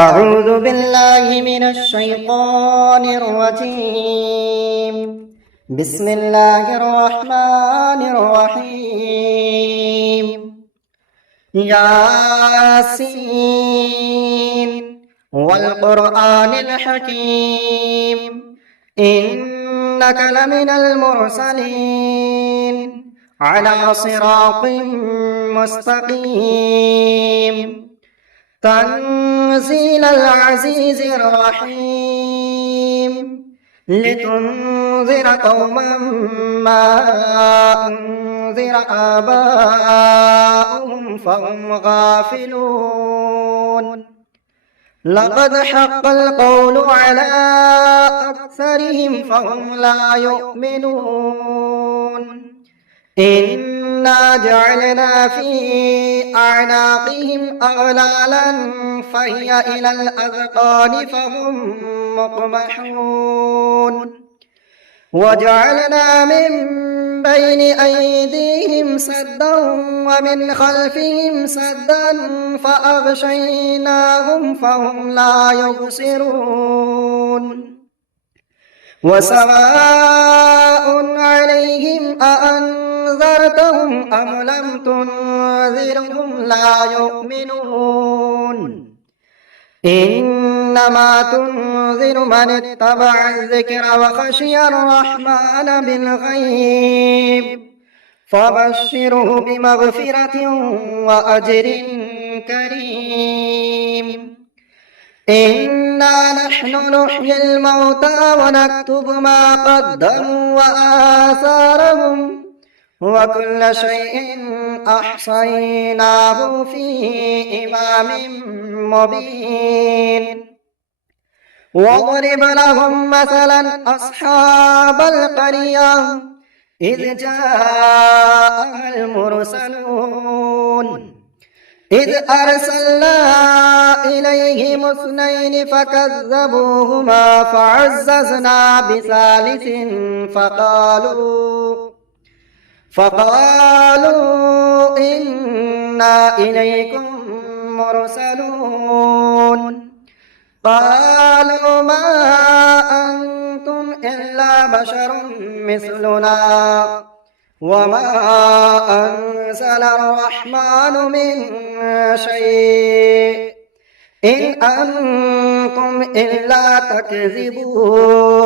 أعوذ بالله من الشيطان الرجيم. بسم الله الرحمن الرحيم. ياسين والقرآن الحكيم إنك لمن المرسلين على صراط مستقيم تنزيل العزيز الرحيم لتنذر قوما ما أنذر آباؤهم فهم غافلون لقد حق القول على أكثرهم فهم لا يؤمنون إنا جعلنا في أعناقهم أغلالا فهي إلى الأذقان فهم مقمحون وجعلنا من بين أيديهم سدا ومن خلفهم سدا فأغشيناهم فهم لا يبصرون وسواء عليهم أأنذرتهم أم لم تنذرهم لا يؤمنون إنما تنذر من اتبع الذكر وخشي الرحمن بالغيب فبشره بمغفرة وأجر كريم إنا نحن نحيي الموتى ونكتب ما قدموا وآثارهم وكل شيء أحصيناه في إمام مبين واضرب لهم مثلا أصحاب القرية إذ جاء المرسلون إذ أرسلنا إليهم اثنين فكذبوهما فعززنا بثالث فقالوا إنا إليكم مرسلون قالوا ما أنتم إلا بشر مثلنا وما أنزل الرحمن من شيء إن أنتم إلا تكذبون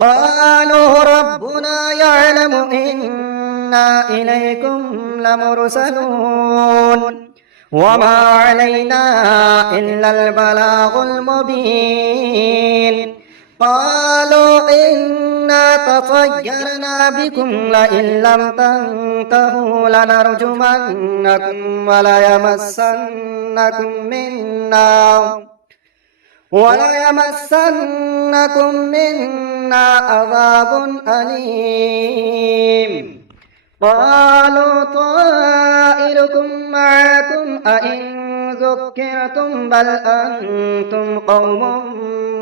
قالوا ربنا يعلم إنا إليكم لمرسلون وما علينا إلا البلاغ المبين قالوا إنا تطيرنا بكم لئن لم تنتهوا لنرجمنكم وليمسنكم منا عذاب أليم قالوا طائركم معكم أئن ذكرتم بل أنتم قوم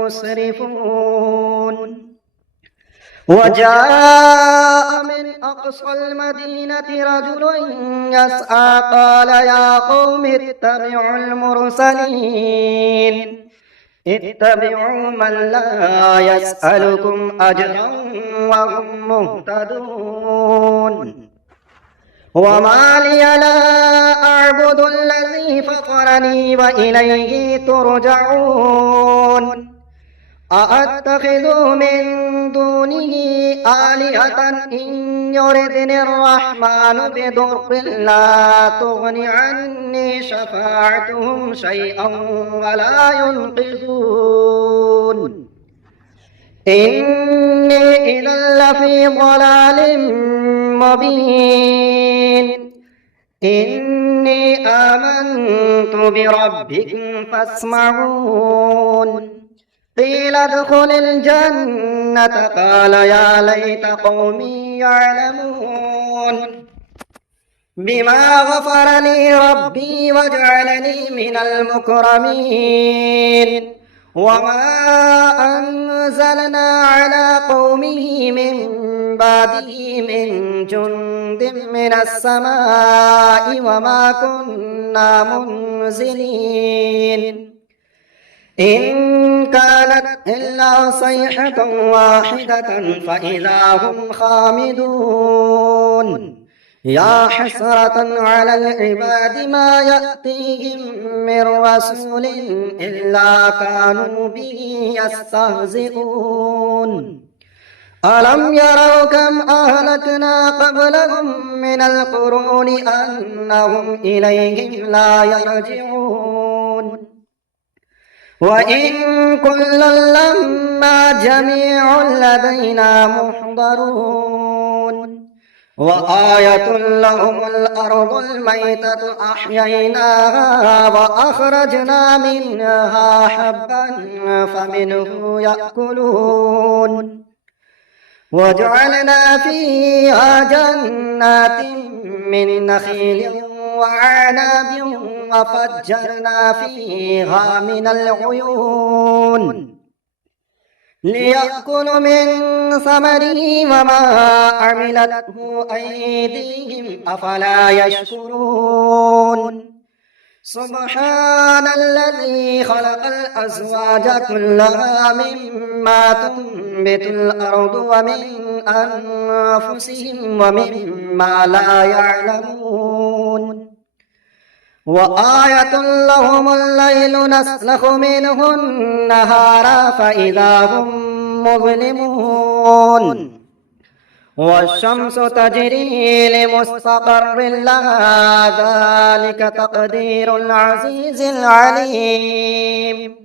مسرفون وجاء من أقصى المدينة رجل يسعى قال يا قوم اتبعوا من لا يسألكم أجرا وهم مهتدون وما لي لا أعبد الذي فطرني وإليه ترجعون أأتخذ من دونه آلهة إن يردني الرحمن بضر لا تغن عني شفاعتهم شيئا ولا ينقذون إني إذا لفي ضلال مبين إني آمنت بربكم فاسمعون قيل ادخل الجنة قال يا ليت قومي يعلمون بما غفر لي ربي وجعلني من المكرمين وما أنزلنا على قومه من بعده من جند من السماء وما كنا منزلين إن كانت إلا صيحة واحدة فإذا هم خامدون يا حسرة على العباد ما يأتيهم من رسول إلا كانوا به يستهزئون ألم يروا كم أهلكنا قبلهم من القرون أنهم إليهم لا يرجعون وإن كلا لما جميع لدينا محضرون وآية لهم الأرض الميتة أحييناها وأخرجنا منها حبا فمنه يأكلون وجعلنا فيها جنات من نخيل وعناب وفجرنا فيها من العيون ليأكلوا من ثمره وما عملته أيديهم أفلا يشكرون سبحان الذي خلق الأزواج كلها مما تنبت الأرض ومن أنفسهم ومما لا يعلمون وآية لهم الليل نسلخ منه النهار فإذا هم مظلمون والشمس تجري لمستقر لها ذلك تقدير العزيز العليم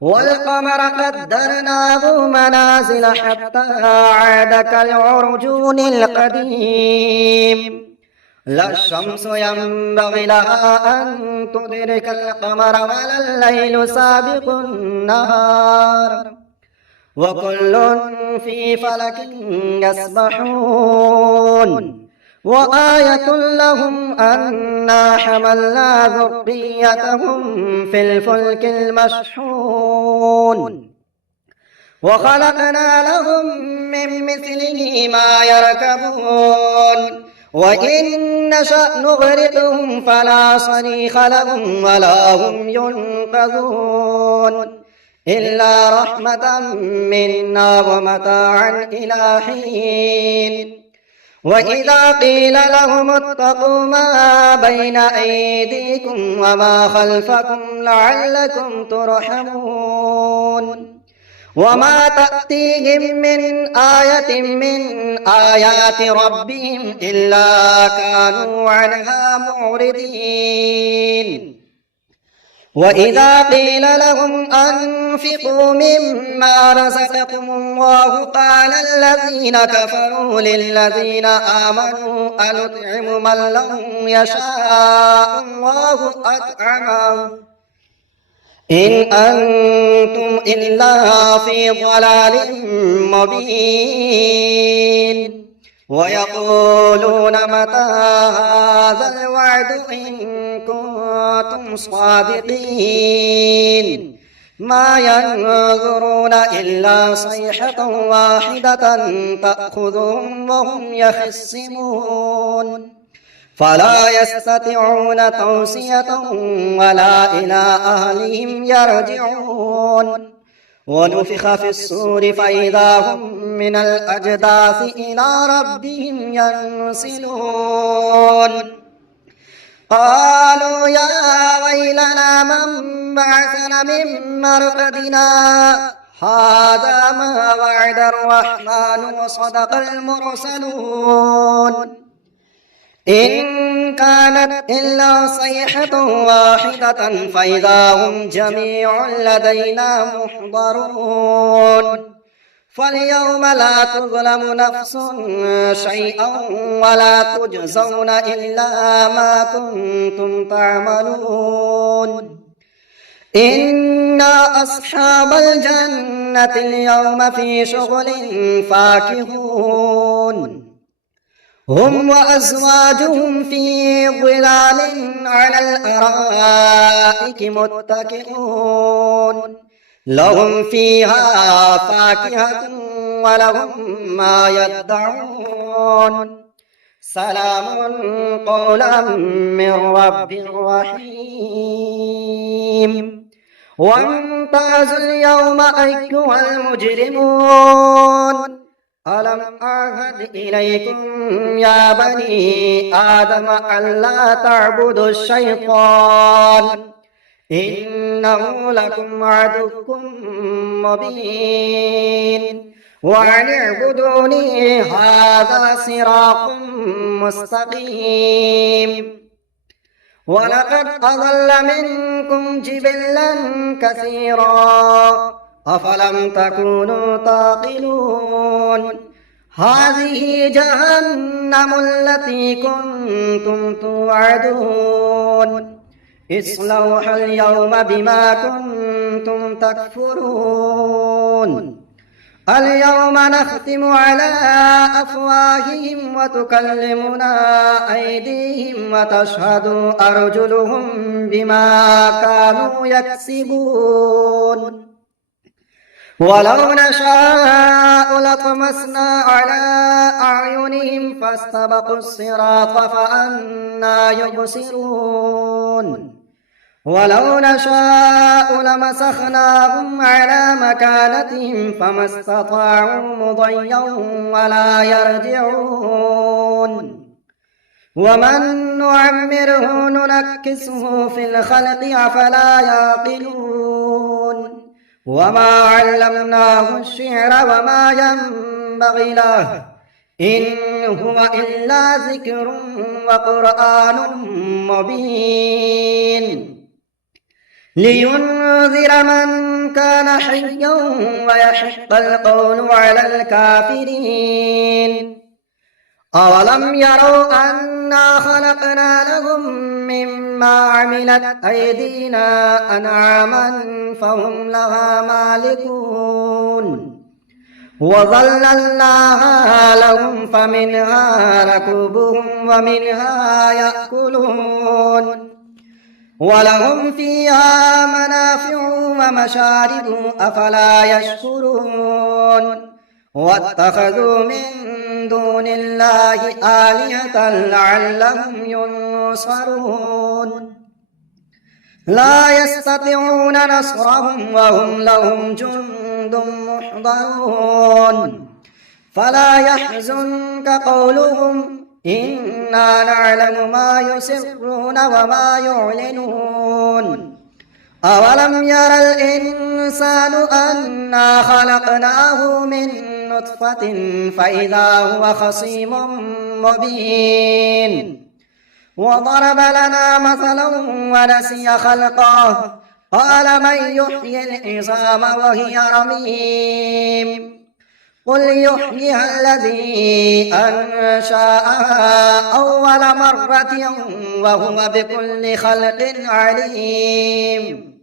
والقمر قدرناه منازل حتى عاد كالعرجون القديم لا الشمس ينبغي لها أن تدرك القمر ولا الليل سابق النهار وكل في فلك يسبحون وآية لهم أنا حملنا ذريتهم في الفلك المشحون وخلقنا لهم من مثله ما يركبون وإن نشأ نغرقهم فلا صريخ لهم ولا هم ينقذون إلا رحمة منا ومتاعا إلى حين وإذا قيل لهم اتقوا ما بين أيديكم وما خلفكم لعلكم ترحمون وما تأتيهم من آية من آيات ربهم إلا كانوا عنها معرضين وإذا قيل لهم أنفقوا مما رزقكم الله قال الذين كفروا للذين آمنوا أنطعم من لو يشاء الله أطعمه إن أنتم إلا في ضلال مبين ويقولون متى هذا الوعد إن كنتم صادقين ما ينظرون إلا صيحة واحدة تأخذهم وهم يخصمون فلا يستطيعون توصية ولا إلى أهلهم يرجعون ونفخ في الصور فإذا هم من الأجداث إلى ربهم ينسلون قالوا يا ويلنا من بعثنا من مرقدنا هذا ما وعد الرحمن وصدق المرسلون إن كانت إلا صيحة واحدة فإذا هم جميع لدينا محضرون فاليوم لا تظلم نفس شيئا ولا تجزون إلا ما كنتم تعملون إنا أصحاب الجنة اليوم في شغل فاكهون هم وأزواجهم في ظلال على الأرائك متكئون لهم فيها فاكهة ولهم ما يدعون سلام قولا من رب رحيم وامتازوا اليوم أيها المجرمون ألم أعهد إليكم يا بني آدم ألا تعبدوا الشيطان إنه لكم عدو مبين وأن اعبدوني هذا صراط مستقيم ولقد أضل منكم جبلا كثيرا أفلم تكونوا تعقلون هذه جهنم التي كنتم توعدون اصلوها اليوم بما كنتم تكفرون اليوم نختم على أفواههم وتكلمنا أيديهم وتشهد أرجلهم بما كانوا يكسبون ولو نشاء لطمسنا على أعينهم فاستبقوا الصراط فأنى يبصرون ولو نشاء لمسخناهم على مكانتهم فما استطاعوا مضيا ولا يرجعون ومن نعمره ننكسه في الخلق أفلا يعقلون وما علمناه الشعر وما ينبغي له إن هو إلا ذكر وقرآن مبين لينذر من كان حيا ويحق القول على الكافرين أولم يروا أنا خلقنا لهم مما عملت أيدينا أنعاما فهم لها مالكون وظللناها لهم فمنها ركوبهم ومنها يأكلون ولهم فيها منافع ومشارب أفلا يشكرون واتخذوا من دون الله آلهة لعلهم ينصرون لا يستطيعون نصرهم وهم لهم جند محضرون فلا يحزنك قولهم إنا نعلم ما يسرون وما يعلنون أولم ير الإنسان أنا خلقناه من نطفة فإذا هو خصيم مبين وضرب لنا مثلا ونسي خلقه قال من يحيي العظام وهي رميم قل يحييها الذي أنشأها أول مرة وهو بكل خلق عليم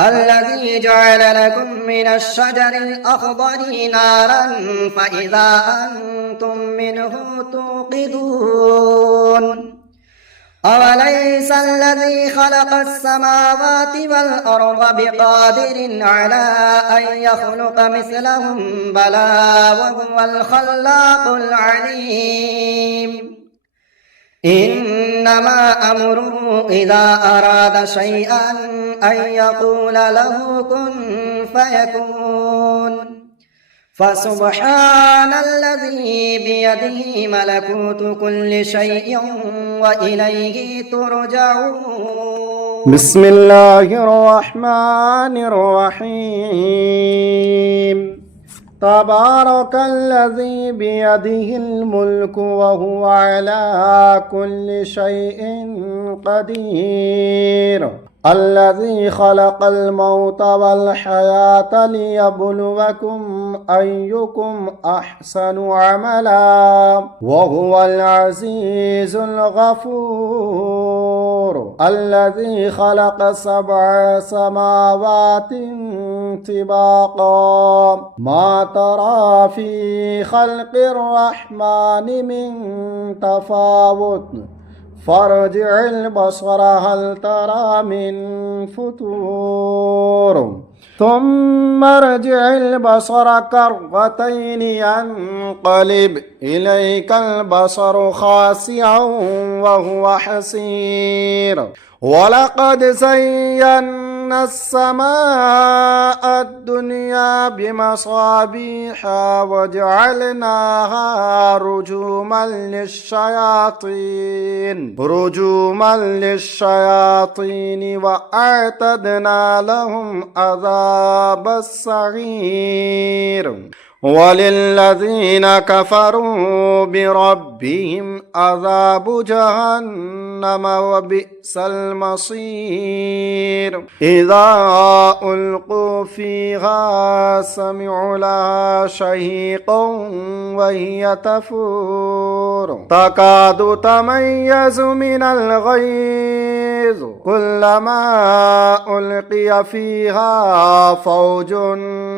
الذي جعل لكم من الشجر الأخضر نارا فإذا أنتم منه توقدون أوليس الذي خلق السماوات والأرض بقادر على أن يخلق مثلهم بلى وهو الخلاق العليم إنما أمره إذا أراد شيئا أن يقول له كن فيكون فسبحان الذي بيده ملكوت كل شيء وإليه ترجعون بسم الله الرحمن الرحيم تبارك الذي بيده الملك وهو على كل شيء قدير الذي خلق الموت والحياة ليبلوكم أيكم أحسن عملا وهو العزيز الغفور الذي خلق 7 سماوات طباقا ما ترى في خلق الرحمن من تفاوت فارجع البصر هل ترى من فتور ثم ارجع البصر كرتين ينقلب إليك البصر خاسئا وهو حسير ولقد زينا السماء الدنيا بمصابيح وجعلناها رجوما للشياطين وأعتدنا لهم عذاب السعير وللذين كفروا بربهم عذاب جهنم وبئس المصير إذا ألقوا فيها سمعوا لها شهيقا وهي تفور تكاد تميز من الغيظ كلما ألقي فيها فوج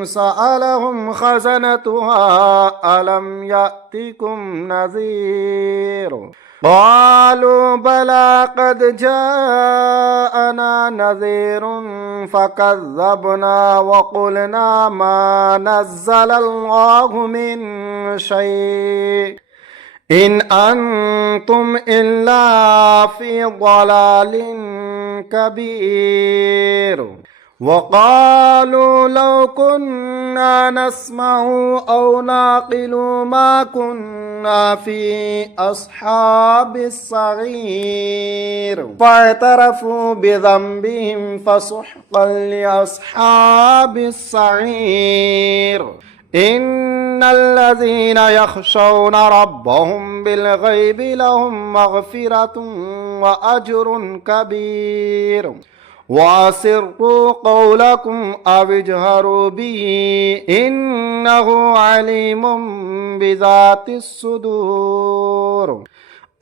سألهم خزنتها ألم يأتكم نذير قالوا بلى قد جاءنا نذير فكذبنا وقلنا ما نزل الله من شيء إن أنتم إلا في ضلال كبير وقالوا لو كنا نسمع أو نعقل ما كنا في أصحاب السعير فاعترفوا بذنبهم فسحقا لأصحاب السعير إن الذين يخشون ربهم بالغيب لهم مغفرة وأجر كبير وأسروا قولكم أو اجهروا به إنه عليم بذات الصدور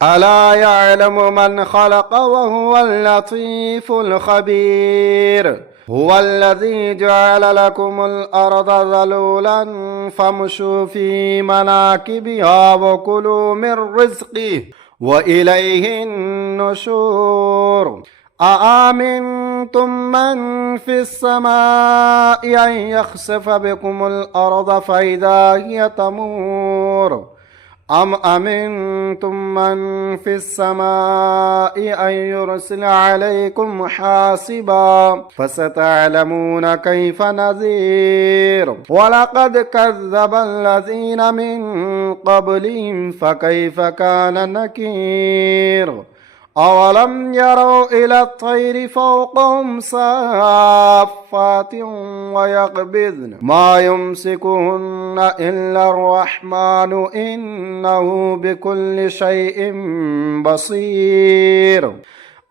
ألا يعلم من خلق وهو اللطيف الخبير هو الذي جعل لكم الأرض ذلولا فامشوا في مناكبها وكلوا من رزقه وإليه النشور أأمنتم من في السماء أن يخسف بكم الأرض فإذا هي تمور أم أمنتم من في السماء أن يرسل عليكم حاصبا فستعلمون كيف نذير ولقد كذب الذين من قبلهم فكيف كان نكير أولم يروا إلى الطير فوقهم صافات ويقبضن ما يمسكهن إلا الرحمن إنه بكل شيء بصير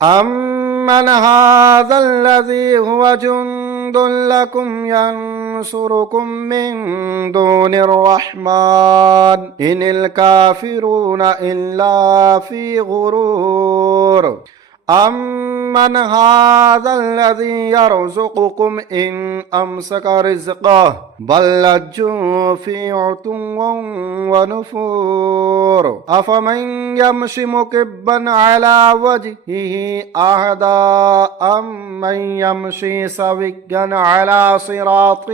أمن هذا الذي هو جند لكم ينصركم من دون الرحمن إن الكافرون إلا في غرور أمن هذا الذي يرزقكم إن أمسك رزقه بل لجوا في عتو ونفور أفمن يمشي مكبا على وجهه أهدى أمن يمشي سويا على صراط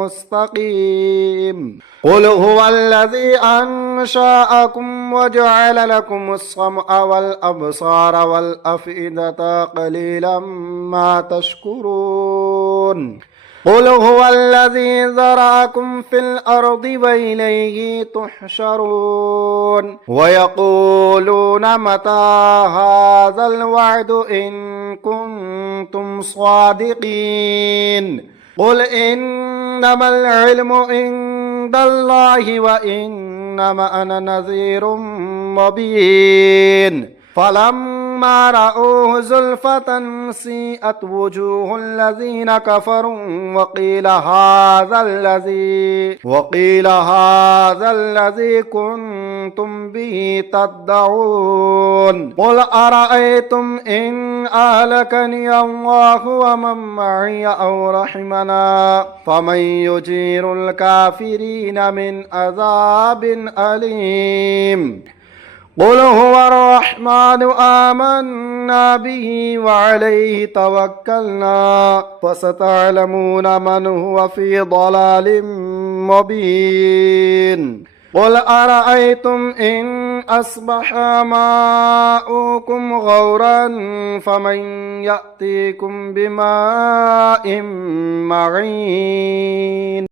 مستقيم قل هو الذي أنشأكم وجعل لكم السمع والأبصار والأفئدة قليلا ما تشكرون قل هو الذي ذرأكم في الأرض وإليه تحشرون ويقولون متى هذا الوعد إن كنتم صادقين قل إنما العلم عند الله وإنما أنا نذير مبين فلما رأوه زلفة سيئت وجوه الذين كفروا وقيل هذا الذي كنتم به تدعون قل أرأيتم إن أهلكني الله ومن معي أو رحمنا فمن يجير الكافرين من عذاب أليم قل هو الرحمن آمنا به وعليه توكلنا فستعلمون من هو في ضلال مبين قل أرأيتم إن أصبح ماؤكم غورا فمن يأتيكم بماء معين